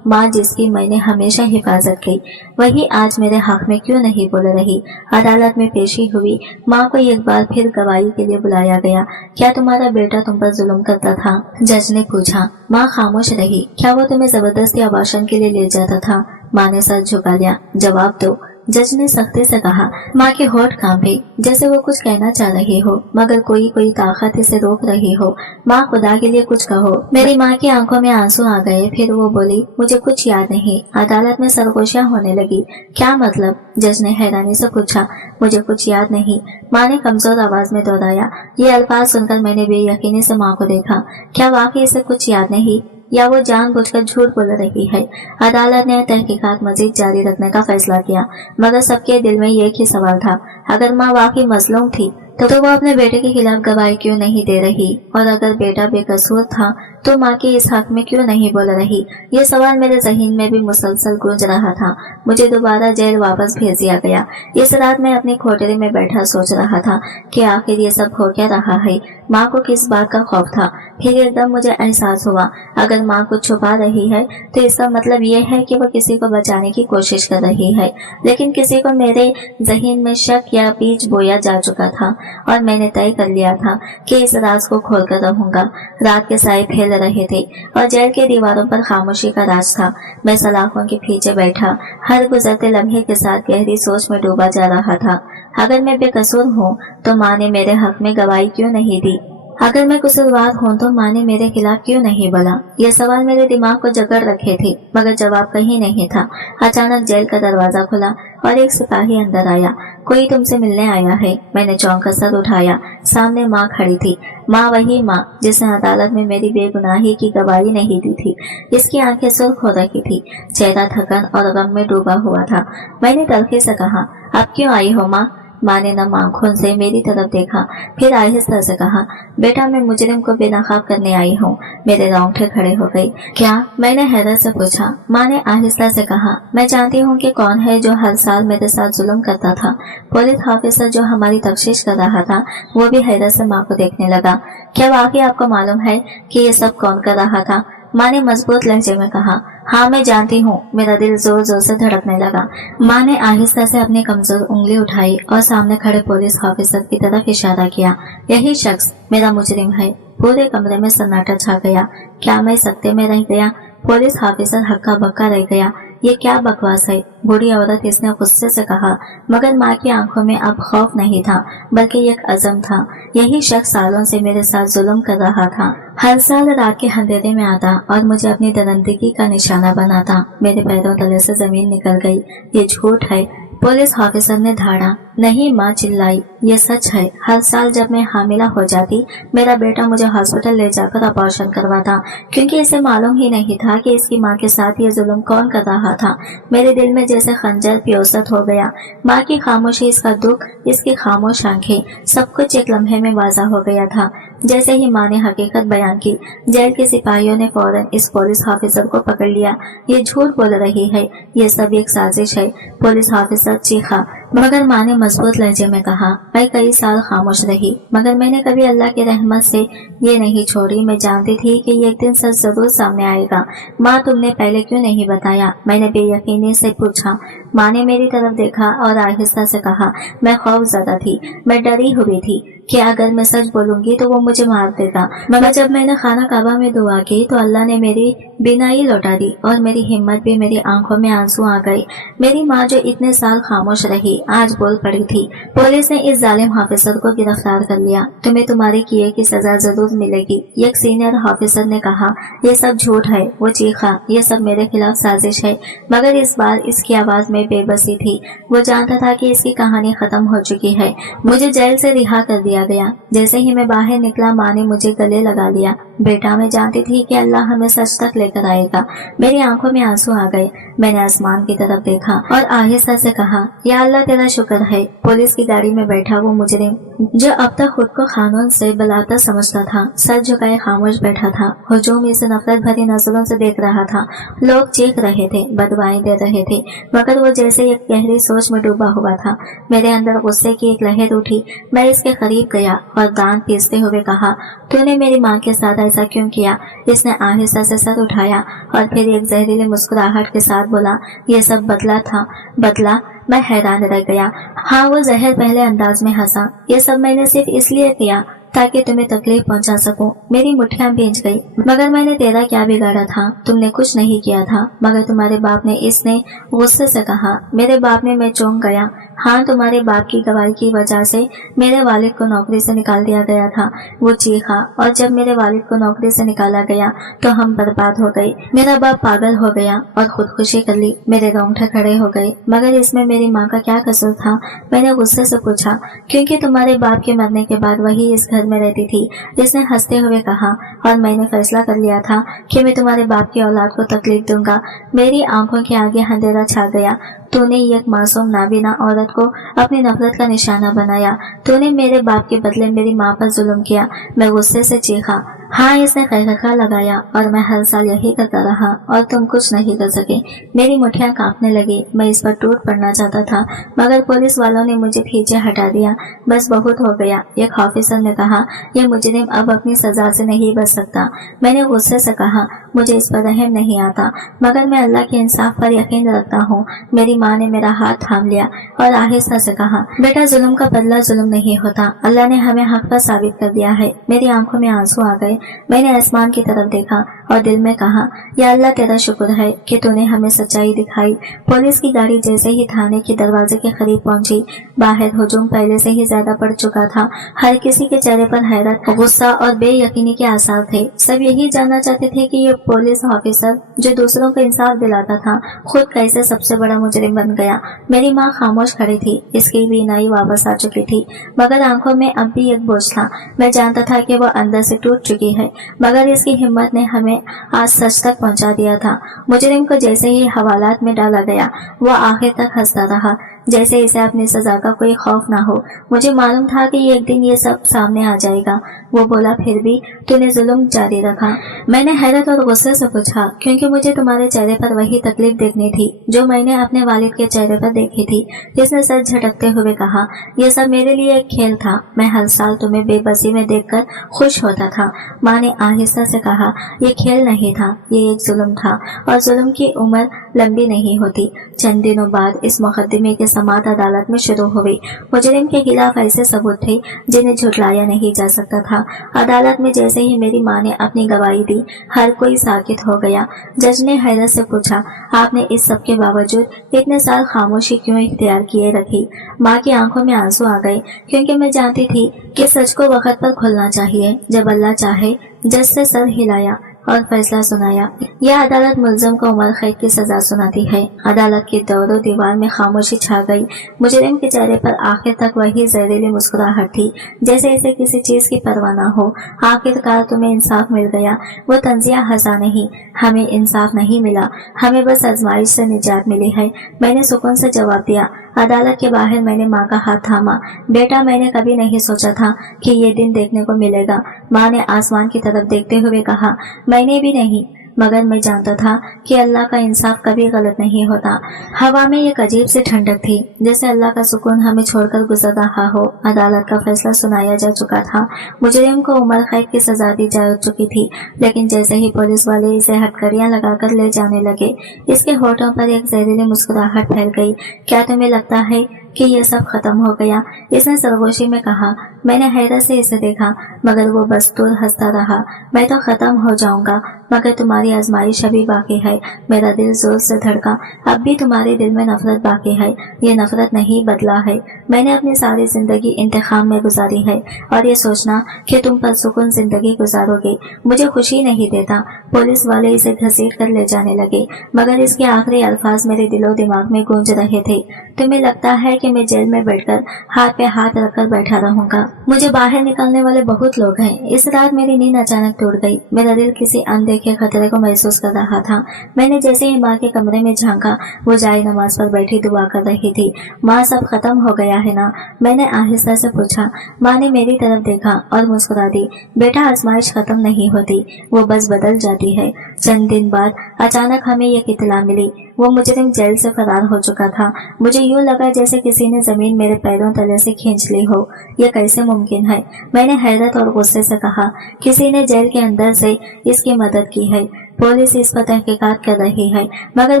ماں جس کی میں نے ہمیشہ حفاظت کی، وہی آج میرے حق میں کیوں نہیں بول رہی؟ عدالت میں پیشی ہوئی، ماں کو ایک بار پھر گواہی کے لیے بلایا گیا۔ کیا تمہارا بیٹا تم پر ظلم کرتا تھا؟ جج نے پوچھا۔ ماں خاموش رہی۔ کیا وہ تمہیں زبردستی ابارشن کے لیے لے جاتا تھا؟ ماں نے سر جھکا لیا۔ جواب دو، جج نے سختی سے کہا۔ ماں کے ہونٹ کانپے جیسے وہ کچھ کہنا چاہ رہی ہو، مگر کوئی طاقت اسے روک رہی ہو۔ ماں خدا کے لیے کچھ کہو۔ میری ماں کی آنکھوں میں آنسو آ گئے، پھر وہ بولی، مجھے کچھ یاد نہیں۔ عدالت میں سرگوشیاں ہونے لگی۔ کیا مطلب؟ جج نے حیرانی سے پوچھا۔ مجھے کچھ یاد نہیں، ماں نے کمزور آواز میں دہرایا۔ یہ الفاظ سن کر میں نے بے یقینی سے ماں کو دیکھا۔ کیا واقعی اسے کچھ یاد نہیں، یا وہ جان بوجھ کر جھوٹ بول رہی ہے؟ عدالت نے تحقیقات مزید جاری رکھنے کا فیصلہ کیا، مگر سب کے دل میں ایک ہی سوال تھا، اگر ماں واقعی مظلوم تھی تو وہ اپنے بیٹے کے خلاف گواہی کیوں نہیں دے رہی؟ اور اگر بیٹا بے قصور تھا تو ماں کی اس حق میں کیوں نہیں بول رہی؟ یہ سوال میرے ذہن میں بھی مسلسل گونج رہا تھا۔ مجھے دوبارہ جیل واپس بھیج دیا گیا۔ اس رات میں اپنی کھوٹری میں بیٹھا سوچ رہا تھا کہ آخر یہ سب ہو کیا رہا ہے۔ ماں کو کس بات کا خوف تھا؟ پھر ایک دم مجھے احساس ہوا، اگر ماں کچھ چھپا رہی ہے تو اس کا مطلب یہ ہے کہ وہ کسی کو بچانے کی کوشش کر رہی ہے۔ لیکن کسی کو میرے ذہن میں شک یا بیج بویا جا چکا تھا، اور میں نے طے کر لیا تھا کہ اس راز کو کھول کر رہوں گا۔ رات کے سائے پھیل رہے تھے اور جیل کے دیواروں پر خاموشی کا راج تھا۔ میں سلاخوں کے پیچھے بیٹھا، ہر گزرتے لمحے کے ساتھ گہری سوچ میں ڈوبا جا رہا تھا۔ اگر میں بے قصور ہوں تو ماں نے میرے حق میں گواہی کیوں نہیں دی؟ اگر میں قصوروار ہوں تو ماں نے میرے خلاف کیوں نہیں بولا؟ یہ سوال میرے دماغ کو جکڑ رکھے تھے، مگر جواب کہیں نہیں تھا۔ اچانک جیل کا دروازہ کھلا اور ایک سپاہی اندر آیا۔ کوئی تم سے ملنے آیا ہے؟ میں نے چونک کر سر اٹھایا۔ سامنے ماں کھڑی تھی، ماں وہی ماں جس نے عدالت میں میری بے گناہی کی گواہی نہیں دی تھی۔ اس کی آنکھیں سرخ ہو رہی تھی، چہرہ تھکن اور غم میں ڈوبا ہوا تھا۔ میں نے تلخی سے کہا، اب کیوں آئی ہو ماں؟ ماں نے نم آنکھوں سے میری طرف دیکھا، پھر آہستہ سے کہا، بیٹا میں مجرم کو بے نقاب کرنے آئی ہوں۔ میرے رونگٹے کھڑے ہو گئے۔ کیا؟ میں نے حیرت سے پوچھا۔ ماں نے آہستہ سے کہا، میں جانتی ہوں کہ کون ہے جو ہر سال میرے ساتھ ظلم کرتا تھا۔ پولیس آفیسر جو ہماری تفتیش کر رہا تھا وہ بھی حیرت سے ماں کو دیکھنے لگا۔ کیا واقعی آپ کو معلوم ہے کہ یہ سب کون کر رہا تھا؟ ماں نے مضبوط لہجے میں کہا، ہاں میں جانتی ہوں۔ میرا دل زور زور سے دھڑکنے لگا۔ ماں نے آہستہ سے اپنی کمزور انگلی اٹھائی اور سامنے کھڑے پولیس آفیسر کی طرف اشارہ کیا۔ یہی شخص میرا مجرم ہے۔ پورے کمرے میں سناٹا چھا گیا۔ کیا میں سکتے میں رہ گیا؟ پولیس آفیسر ہکا بکا رہ گیا۔ یہ کیا بکواس ہے؟ بوڑھی عورت اس نے غصے سے کہا، مگر ماں کی آنکھوں میں اب خوف نہیں تھا بلکہ ایک عزم تھا۔ یہی شخص سالوں سے میرے ساتھ ظلم کر رہا تھا، ہر سال رات کے اندھیرے میں آتا اور مجھے اپنی درندگی کا نشانہ بناتا۔ میرے پیروں تلے سے زمین نکل گئی۔ یہ جھوٹ ہے، پولیس آفیسر نے دھاڑا۔ نہیں، ماں چلائی، یہ سچ ہے۔ ہر سال جب میں حاملہ ہو جاتی میرا بیٹا مجھے ہاسپٹل لے جا کر ابارشن کرواتا، کیونکہ اسے معلوم ہی نہیں تھا کہ اس کی ماں کے ساتھ یہ ظلم کون کر رہا تھا۔ میرے دل میں جیسے خنجر پیوست ہو گیا۔ ماں کی خاموشی، اس کا دکھ، اس کی خاموش آنکھیں، سب کچھ ایک لمحے میں واضح ہو گیا تھا۔ جیسے ہی ماں نے حقیقت بیان کی، جیل کے سپاہیوں نے فوراً اس پولیس آفیسر کو پکڑ لیا۔ یہ جھوٹ بول رہی ہے، یہ سب ایک سازش ہے۔ پولیس آفیسر چیخا، مگر ماں نے مضبوط لہجے میں کہا، میں کئی سال خاموش رہی، مگر میں نے کبھی اللہ کی رحمت سے یہ نہیں چھوڑی۔ میں جانتی تھی کہ ایک دن سچ ضرور سامنے آئے گا۔ ماں تم نے پہلے کیوں نہیں بتایا؟ میں نے بے یقینی سے پوچھا۔ ماں نے میری طرف دیکھا اور آہستہ سے کہا، میں خوف زدہ تھی، میں ڈری ہوئی تھی کہ اگر میں سچ بولوں گی تو وہ مجھے مار دے گا۔ مگر جب میں نے خانہ کعبہ میں دعا کی تو اللہ نے میری بینائی لوٹا دی اور میری ہمت بھی، میری آنکھوں میں آنسو آ گئے۔ میری ماں جو اتنے سال خاموش رہی آج بول پڑی تھی۔ پولیس نے اس ظالم آفیسر کو گرفتار کر لیا، تمہیں تمہارے کیے کی سزا ضرور ملے گی۔ ایک سینئر آفیسر نے کہا، یہ سب جھوٹ ہے۔ وہ چیخا، یہ سب میرے خلاف سازش ہے، مگر اس بار اس کی آواز میں में बेबसी थी। वो जानता था कि इसकी कहानी खत्म हो चुकी है। मुझे जेल से रिहा कर दिया गया। जैसे ही मैं बाहर निकला, माँ ने मुझे गले लगा लिया। बेटा, मैं जानती थी कि अल्लाह हमें सच तक लेकर आएगा। मेरी आंखों में आंसू आ गए। मैंने आसमान की तरफ देखा और आहिस्ता से कहा, या अल्लाह तेरा शुक्र है। पुलिस की गाड़ी में बैठा वो मुजरिम, जो अब तक खुद को कानून से बलात्कार समझता था, सर झुकाए खामोश बैठा था। हुजूम इसे नफरत भरी नजरों से देख रहा था। लोग चीख रहे थे, बदवाएं दे रहे थे, मगर वो जैसे एक गहरी सोच में डूबा हुआ था। मेरे अंदर गुस्से की एक लहर उठी। मैं इसके करीब गया और दांत पीसते हुए कहा, तूने मेरी माँ के साथ ऐसा क्यों किया? इसने आहिस्ता से सर उठाया और फिर एक जहरीली मुस्कुराहट के साथ बोला, ये सब बदला था। बदला? मैं हैरान रह गया। हाँ, वो जहर पहले अंदाज में हंसा। ये सब मैंने सिर्फ इसलिए किया ताकि तुम्हें तकलीफ पहुंचा सकूं। मेरी मुट्ठियां भींच गई। मगर मैंने तेरा क्या बिगाड़ा था? तुमने कुछ नहीं किया था। मगर तुम्हारे बाप ने, इसने गुस्से से कहा। मेरे बाप ने? मैं चौंक गया। हाँ, तुम्हारे बाप की गवाही की वजह से मेरे वालिद को नौकरी से निकाल दिया गया था। वो चीखा। और जब मेरे वालिद को नौकरी से निकाला गया तो हम बर्बाद हो गए। मेरा बाप पागल हो गया और खुदकुशी कर ली। मेरे रोंगटे खड़े हो गए। मगर इसमें मेरी माँ का क्या कसूर था? मैंने गुस्से से पूछा। क्योंकि तुम्हारे बाप के मरने के बाद वही इस घर में रहती थी। इसने हंसते हुए कहा। और मैंने फैसला कर लिया था कि मैं तुम्हारे बाप की औलाद को तकलीफ दूंगा। मेरी आंखों के आगे अंधेरा छा गया। तूने एक मासूम नाबीना औरत को अपनी नफरत का निशाना बनाया। तूने मेरे बाप के बदले मेरी माँ पर जुल्म किया। मैं गुस्से से चीखा। हाँ, इसने खैखा लगाया और मैं हर साल यही करता रहा और तुम कुछ नहीं कर सके। मेरी मुट्ठियां कांपने लगी। मैं इस पर टूट पड़ना चाहता था, मगर पुलिस वालों ने मुझे पीछे हटा दिया। बस बहुत हो गया, एक ऑफिसर ने कहा। ये मुजरिम अब अपनी सजा से नहीं बच सकता। मैंने गुस्से से कहा, मुझे इस पर रहम नहीं आता, मगर मैं अल्लाह के इंसाफ पर यकीन रखता हूँ। मेरी माँ ने मेरा हाथ थाम लिया और आहिस्ता से कहा, बेटा, जुल्म का बदला जुल्म नहीं होता। अल्लाह ने हमें हक पर साबित कर दिया है। मेरी आंखों में आंसू आ गए। मैंने आसमान की तरफ देखा और दिल में कहा, या अल्लाह तेरा शुक्र है कि तूने हमें सच्चाई दिखाई। पुलिस की गाड़ी जैसे ही थाने के दरवाजे के करीब पहुंची, बाहर हुजूम पहले से ही ज्यादा बढ़ चुका था। हर किसी के चेहरे पर हैरत, गुस्सा और बेयकीनी के आसार थे। सब यही जानना चाहते थे कि ये पुलिस ऑफिसर जो दूसरों को इंसाफ दिलाता था, खुद कैसे सबसे बड़ा मुजरिम बन गया। मेरी माँ खामोश खड़ी थी। इसकी बीनाई वापस आ चुकी थी, मगर आंखों में अब भी एक बोझ था। मैं जानता था कि वो अंदर से टूट चुकी है, मगर इसकी हिम्मत ने हमें आज सच तक पहुंचा दिया था। मुजरिम को जैसे ही हवालात में डाला गया, वो आखिर तक हंसता रहा, जैसे इसे अपनी सजा का कोई खौफ ना हो। मुझे मालूम था कि एक दिन ये सब सामने आ जाएगा। वो बोला, फिर भी तूने जुल्म जारी रखा। मैंने हैरत और गुस्से से पूछा, क्योंकि मुझे तुम्हारे चेहरे पर वही तकलीफ देखनी थी जो मैंने अपने वालिद के चेहरे पर देखी थी। जिसने सर झटकते हुए कहा, यह सब मेरे लिए एक खेल था। मैं हर साल तुम्हें बेबसी में देखकर खुश होता था। माँ ने आहिस्ता से कहा, ये खेल नहीं था, ये एक जुल्म था, और जुल्म की उम्र लंबी नहीं होती। चंद दिनों बाद इस मुकदमे की समाअत अदालत में शुरू हुई। मुजरिम के खिलाफ ऐसे सबूत थे जिन्हें झुटलाया नहीं जा सकता था। अदालत में जैसे ही मेरी माँ ने अपनी गवाही दी, हर कोई साकित हो गया। जज ने हैरत से पूछा, आपने इस सब के बावजूद इतने साल खामोशी क्यों इख्तियार किए रखी? माँ की आंखों में आंसू आ गए, क्योंकि मैं जानती थी कि सच को वक्त पर खुलना चाहिए। जब अल्लाह चाहे। जज से सर हिलाया और फैसला सुनाया। यह अदालत मुल्ज़िम को उम्र कैद की सजा सुनाती है। अदालत के दोनों दीवार में खामोशी छा गई। मुजरिम के चेहरे पर आखिर तक वही जहरीली मुस्कुराहट थी, जैसे इसे किसी चीज की परवाह न हो। आखिरकार तुम्हें इंसाफ मिल गया। वो तंजिया हंसा, नहीं, हमें इंसाफ नहीं मिला, हमें बस आजमाइश से निजात मिली है। मैंने सुकून से जवाब दिया। अदालत के बाहर मैंने माँ का हाथ थामा। बेटा, मैंने कभी नहीं सोचा था कि ये दिन देखने को मिलेगा। माँ ने आसमान की तरफ देखते हुए कहा, मैंने भी नहीं, मगर मैं जानता था कि अल्लाह का इंसाफ कभी गलत नहीं होता। हवा में एक अजीब सी ठंडक थी, जैसे अल्लाह का सुकून हमें छोड़कर गुजर रहा हो। अदालत का फैसला सुनाया जा चुका था। मुजरिम को उम्र कैद की सजा दी जा चुकी थी, लेकिन जैसे ही पुलिस वाले इसे हथकड़ियां लगाकर ले जाने लगे, इसके होठों पर एक जहरीली मुस्कुराहट फैल गई। क्या तुम्हें लगता है कि ये सब खत्म हो गया? इसने सरगोशी में कहा। मैंने हैरत से इसे देखा, मगर वो बस दूर हंसता रहा। मैं तो खत्म हो जाऊंगा, मगर तुम्हारी आजमाइश अभी बाकी है। मेरा दिल जोर से धड़का। अब भी तुम्हारे दिल में नफरत बाकी है। ये नफरत नहीं बदला है। मैंने अपनी सारी जिंदगी इंतखाम में गुजारी है, और ये सोचना कि तुम परसुकून जिंदगी गुजारोगे मुझे खुशी नहीं देता। पुलिस वाले इसे घसीट कर ले जाने लगे, मगर इसके आखिरी अल्फाज मेरे दिलो दिमाग में गूंज रहे थे। तुम्हें लगता है कि मैं जेल में बैठकर हाथ पे हाथ रखकर बैठा रहूंगा? मुझे बाहर निकलने वाले बहुत लोग हैं। इस रात मेरी नींद अचानक टूट गई। मेरा दिल किसी अनदेखे खतरे को महसूस कर रहा था। मैंने जैसे ही माँ के कमरे में झांका, वो जाए नमाज पर बैठी दुआ कर रही थी। माँ, सब खत्म हो गया है ना? मैंने आहिस्ता से पूछा। माँ ने मेरी तरफ देखा और मुस्कुरा दी। बेटा, आजमाइश खत्म नहीं होती, वो बस बदल जाती है। चंद दिन बाद अचानक हमें ये इत्तला मिली, वो मुजरिम जेल से फरार हो चुका था। मुझे यूं लगा जैसे किसी ने जमीन मेरे पैरों तले से खींच ली हो। यह कैसे मुमकिन है? मैंने हैरत और गुस्से से कहा। किसी ने जेल के अंदर से इसकी मदद की है। पुलिस इस पर तहकीकात कर रही है, मगर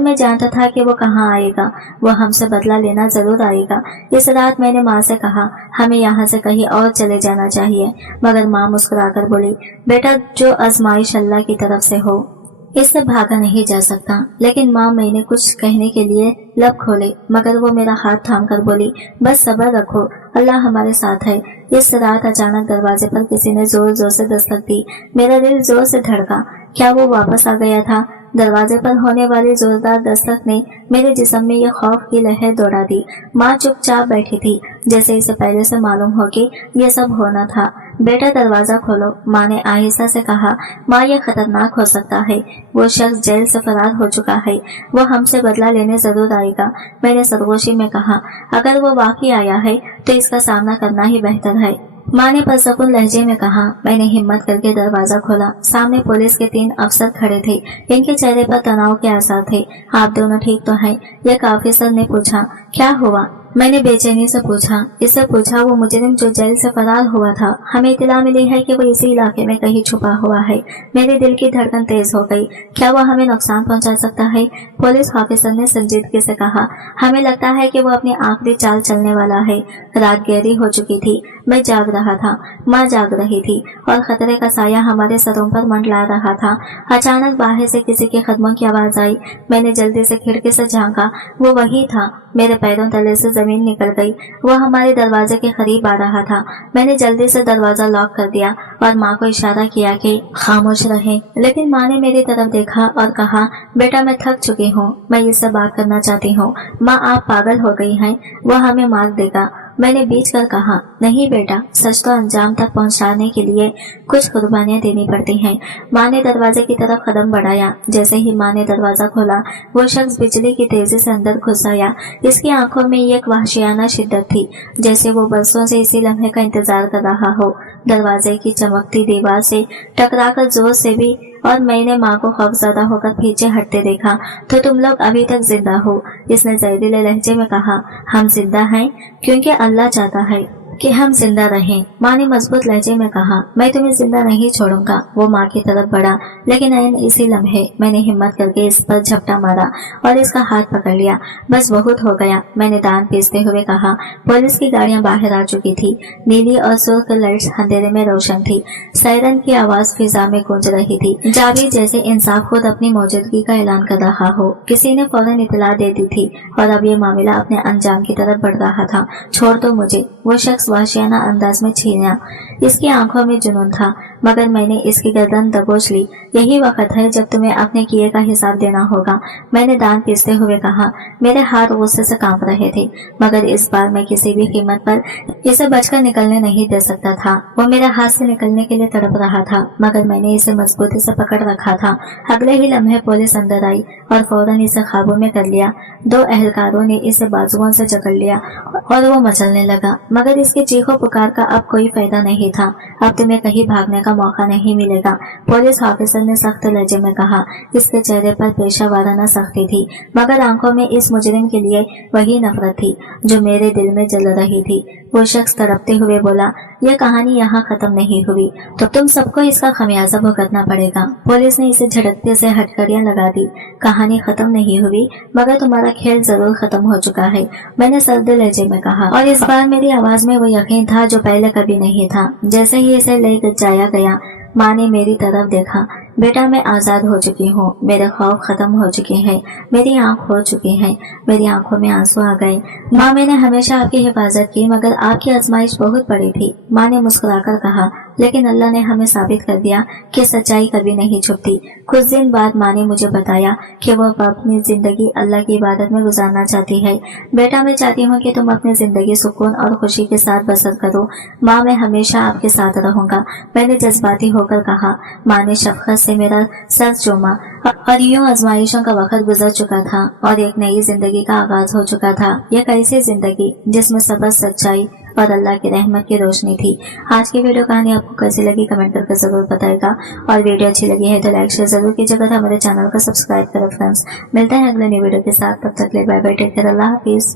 मैं जानता था कि वो कहाँ आएगा। वो हमसे बदला लेना जरूर आएगा। इस रात मैंने माँ से कहा, हमें यहाँ से कहीं और चले जाना चाहिए, मगर माँ मुस्कुराकर बोली, बेटा, जो आजमाइश अल्लाह की तरफ से हो, इससे भागा नहीं जा सकता। लेकिन माँ, मैंने कुछ कहने के लिए लब खोले, मगर वो मेरा हाथ थाम कर बोली, बस सब्र रखो, अल्लाह हमारे साथ है। इस रात अचानक दरवाजे पर किसी ने जोर जोर से दस्तक दी। मेरा दिल जोर से धड़का। क्या वो वापस आ गया था? दरवाजे पर होने वाली जोरदार दस्तक ने मेरे जिस्म में ये खौफ की लहर दौड़ा दी। माँ चुपचाप बैठी थी, जैसे इसे पहले से मालूम हो कि ये सब होना था। बेटा, दरवाजा खोलो, माँ ने आहिस्ता से कहा। माँ, ये खतरनाक हो सकता है। वो शख्स जेल से फरार हो चुका है। वो हमसे बदला लेने जरूर आएगा। मैंने सरगोशी में कहा। अगर वो वाकई आया है तो इसका सामना करना ही बेहतर है। माँ ने परसकून लहजे में कहा। मैंने हिम्मत करके दरवाजा खोला। सामने पुलिस के 3 अफसर खड़े थे। इनके चेहरे पर तनाव के आसार थे। आप दोनों ठीक तो हैं? एक ऑफिसर ने पूछा। क्या हुआ? मैंने बेचैनी से पूछा। इससे पूछा, वो मुजरिम जो जेल से फरार हुआ था, हमें इत्तला मिली है कि वो इसी इलाके में कहीं छुपा हुआ है। मेरे दिल की धड़कन तेज हो गई। क्या वो हमें नुकसान पहुंचा सकता है? पुलिस ऑफिसर ने संजीदगी से कहा। हमें लगता है कि वो अपनी आखिरी चाल चलने वाला है। रात गहरी हो चुकी थी। मैं जाग रहा था, माँ जाग रही थी, और खतरे का साया हमारे सरों पर मंडला रहा था। अचानक बाहर से किसी के कदमों की आवाज आई। मैंने जल्दी से खिड़की से झांका। वो वही था। मेरे पैरों तले से जमीन निकल गई। वो हमारे दरवाजे के करीब आ रहा था। मैंने जल्दी से दरवाजा लॉक कर दिया और माँ को इशारा किया कि खामोश रहें। लेकिन माँ ने मेरी तरफ देखा और कहा, बेटा, मैं थक चुकी हूँ, मैं इससे बात करना चाहती हूँ। माँ, आप पागल हो गई हैं, वो हमें मार देगा। मैंने बीच कर कहा, नहीं बेटा, सच तो अंजाम तक पहुंचाने के लिए कुछ कुर्बानियां देनी पड़ती हैं। माँ ने दरवाजे की तरफ कदम बढ़ाया। जैसे ही माँ ने दरवाजा खोला, वो शख्स बिजली की तेजी से अंदर घुस आया। इसकी आंखों में एक वहशियाना शिद्दत थी, जैसे वो बरसों से इसी लम्हे का इंतजार कर रहा हो। दरवाजे की चमकती दीवार से टकराकर जोर से भी, और मैंने माँ को खौफज़दा होकर पीछे हटते देखा। तो तुम लोग अभी तक जिंदा हो? इसने जहरीले लहजे में कहा। हम जिंदा हैं क्योंकि अल्लाह चाहता है कि हम जिंदा रहें। माँ ने मजबूत लहजे में कहा। मैं तुम्हें जिंदा नहीं छोड़ूंगा। वो माँ की तरफ बढ़ा, लेकिन ऐन इसी लम्हे मैंने हिम्मत करके इस पर झपटा मारा और इसका हाथ पकड़ लिया। बस बहुत हो गया, मैंने दांत पीसते हुए कहा। पुलिस की गाड़ियां बाहर आ चुकी थी। नीली और सुर्ख लाइट्स अंधेरे में रोशन थी। सायरन की आवाज फिजा में गूंज रही थी, जावी जैसे इंसाफ खुद अपनी मौजूदगी का ऐलान कर रहा हो। किसी ने फौरन इत्तला दे दी थी और अब ये मामला अपने अंजाम की तरफ बढ़ रहा था। छोड़ दो मुझे, वो शख्स वहशियाना अंदाज में छीना। इसकी आंखों में जुनून था, मगर मैंने इसकी गर्दन दबोच ली। यही वक्त है जब तुम्हें अपने किए का हिसाब देना होगा, मैंने दांत पीसते हुए कहा। मेरे हाथ गुस्से से कांप रहे थे, मगर इस बार मैं किसी भी कीमत पर इसे बचकर निकलने नहीं दे सकता था। वो मेरे हाथ से निकलने के लिए तड़प रहा था, मगर मैंने इसे मजबूती से पकड़ रखा था। अगले ही लम्हे पुलिस अंदर आई और फौरन इसे काबू में कर लिया। 2 एहलकारों ने इसे बाजुओं से जकड़ लिया और वो मचलने लगा, मगर इसके चीखों पुकार का अब कोई फायदा नहीं था। अब तुम्हें कहीं भागने का मौका नहीं मिलेगा, पुलिस ऑफिसर ने सख्त लहजे में कहा। इसके चेहरे पर पेशा वाराना सख्ती थी, मगर आंखों में इस मुजरिम के लिए वही नफरत थी जो मेरे दिल में जल रही थी। वो शख्स तड़पते हुए बोला, यह कहानी यहाँ खत्म नहीं हुई, तो तुम सबको इसका खमियाजा भुगतना पड़ेगा। पुलिस ने इसे झटकते से हथकड़ियां लगा दी। कहानी खत्म नहीं हुई, मगर तुम्हारा खेल जरूर खत्म हो चुका है, मैंने सर्द लहजे में कहा, और इस बार मेरी आवाज में वो यकीन था जो पहले कभी नहीं था। जैसे ही इसे ले जाया गया, माँ ने मेरी तरफ देखा। बेटा, मैं आजाद हो चुकी हूँ, मेरे खौफ खत्म हो चुके हैं, मेरी आंख हो चुकी है। मेरी आंखों में आंसू आ गए। माँ, मैंने हमेशा आपकी हिफाजत की, मगर आपकी आजमाइश बहुत बड़ी थी, माँ ने मुस्कुराकर कहा। लेकिन अल्लाह ने हमें साबित कर दिया कि सच्चाई कभी नहीं छुपती। कुछ दिन बाद माँ ने मुझे बताया कि वो अपनी जिंदगी अल्लाह की इबादत में गुजारना चाहती है। बेटा, मैं चाहती हूँ कि तुम अपनी जिंदगी सुकून और खुशी के साथ बसर करो। माँ, मैं हमेशा आपके साथ रहूंगा, मैंने जज्बाती होकर कहा। माँ ने शफकत से मेरा सर चूमा। और यूं आजमाइशों का वक्त गुजर चुका था और एक नई जिंदगी का आगाज हो चुका था। यह कैसी जिंदगी जिसमें सब्र, सच्चाई और अल्लाह की रहमत की रोशनी थी। आज की वीडियो कहानी आपको कैसी लगी कमेंट करके जरूर बताएगा, और वीडियो अच्छी लगी है तो लाइक शेयर जरूर कीजिएगा। हमारे चैनल को सब्सक्राइब करें फ्रेंड्स। मिलते हैं अगले नई वीडियो के साथ, तब तक के लिए बाय बाय, टेक केयर, अल्लाह हाफिज।